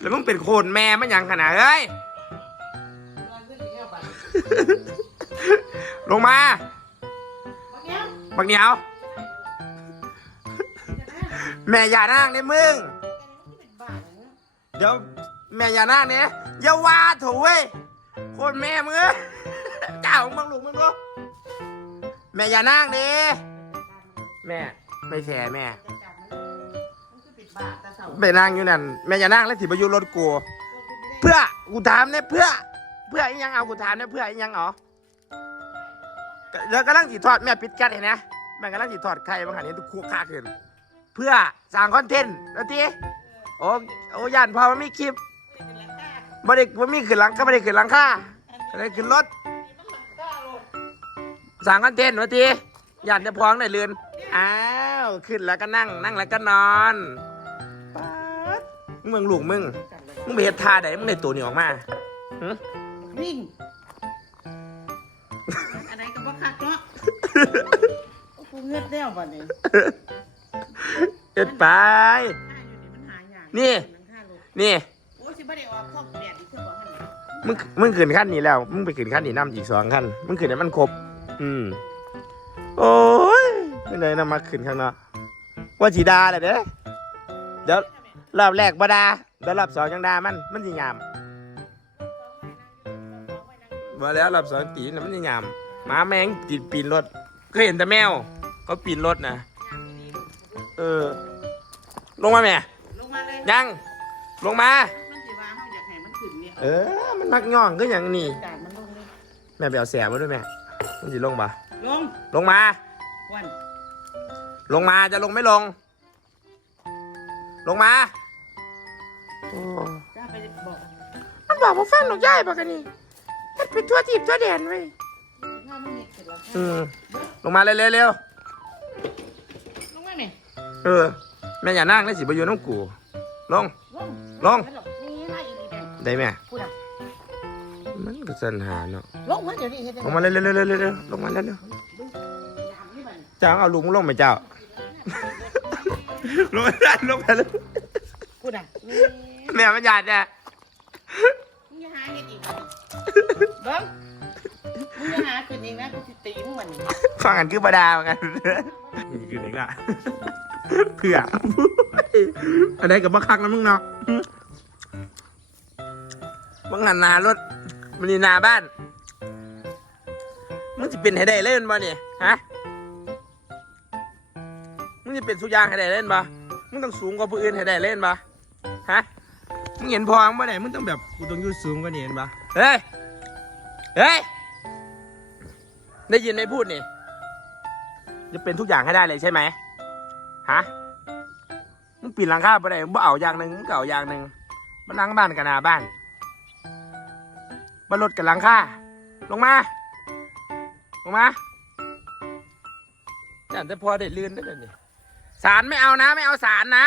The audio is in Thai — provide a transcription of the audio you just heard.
แล้วมึงเป็นโคนแม่มันยังขนาดเฮ้ย ลงมา บักเหนียว แม่อย่านั่งเนี่ยมึง เดี๋ยวแม่อย่านั่งเนี่ยอย่าว่าถูเว้ยโคนแม่มึงเอ้ยเจ้าของมึงหลูกมึงลูแม่อย่านั่งดิแม่ไม่แช่แม่ ไปนั่งอยู่นั่นแม่อย่านั่งแล้วถิบอยุรถกูเพื่อกูถามเนี่ยเพื่อ เพื่ออีหยังเอากูถามเนี่ยเพื่ออีหยังเหรอาแล้วกำลังจีทอดแม่ปิดกัดเห็นนะแม่กำลังจีทอดไข่บางหันนี้ทุกคู่ค่าขึ้นเพื่อสร้างคอนเทนต์แล้วทีโอ้โอ้ยันพอมันมีคลิปบ่ได้บ่มีขึ้นหลังก็บ่ได้ขึ้นหลังค่าก็ได้ขึ้นรถสร้างคอนเทนต์วทียันจะพองได้เรือนอ้าวขึ้นแล้วก็นั่งนั่งแล้วก็นอน มึงลูกมึง มึงไปเฮ็ดท่าใดมึงได้ตัวนี้ออกมาหึวิ่งอะไรก็บ่คักเนาะโอ้กูเงือดแล้วบัดนี้เฮ็ดไปค่าอยู่นี่มันหายากนี่ค่าลูกนี่ โอ้สิบ่ได้ออกข้อแดดอีกคือบ่หั่นน่ะมึงมึงขึ้นขั้นนี้แล้ว มึงไปขึ้นขั้นนี้นำอีกสองขั้นมึงขึ้นให้มันครบ อืม โอ้ยไม่เลยนำมาขึ้นข้างนอกว่าสีดาแหละเด้อเดี๋ยว รอบแรกบ่ดาเดี๋ยวรอบสองยังดามัน มันสิยามมาแล้วรอบสองตีนะมันสิยามหมาแมงติดปีนรถ ก็เห็นแต่แมวเขาปีนรถนะ เออ ลงมาแม่ ลงมาเลยยัง ลงมา มันสิว่าเฮาอยากให้มันขึ้นเนี่ยเออ มันมักย่องก็อย่างนี้ด่านมันลงเลยแม่ไปเอาแสบมาด้วยแม่ มันสิลงปะลงลงมา ควันลงมาจะลงไม่ลง ลงมาโอ้จ้าไปบอกมันบอกว่าฟังหนูย่ายปะกันนี่มันเป็นทั่วทีบทั่วแดนเว้ยถ้ามันเฮ็ดเสร็จแล้วอืมลงมาเร็วเร็วเร็วลงมาแม่เออ แม่อย่านั่งได้สิบอยู่น้องกูลง ลงลง นี่มาอีหลีแดงได้แม่พูดอะมันก็สันหาเนาะลงมาเดี๋ยวนี้เฮ็ดได้ลงมาเร็วเร็วเร็วเร็วเร็วลงมาเร็วเร็วยามนี่บัดนี้เจ้าเอาลุงลงไหมเจ้า ลงไปได้ลงไปเลยพูดอะนี่แม่มันหยาดเนี่ยมึงอย่าหาเฮ็ดอีกบัดนี้เบิ่งมึงอย่าหาขึ้นอีกนะกูสิตีมึงบัดนี้ฟังกันคือบดาเหมือนกันนี่คืออีกละเพื่ออะไรกับบักคักนะมึงเนาะมึงหันหนารถมันนี่หนาบ้านมึงจะเป็นให้ได้เล่นบ่เนี่ยฮะ มึงจะเป็นสุยางให้ได้เล่นบ่มึงต้องสูงกว่าผู้อื่นให้ได้เล่นบ่ฮะ มึงเห็นพองบ่ไหนมึงต้องแบบกูต้องอยืดสูงกว่านี้เห็นบ่เฮ้ย เฮ้ย ได้ยินไหมพูดนี่จะเป็นทุกอย่างให้ได้เลยใช่ไหมฮะ มึงปีนหลังคาไปไหนมึงเอาอย่างหนึ่งมึงก็เอาอย่างหนึ่งมานั่งบ้านกันหนาบ้านมาลดกันหลังคาลงมา ลงมาจันแต่พอได้ลื่นได้เลยนี่ สารไม่เอานะ ไม่เอาสารนะ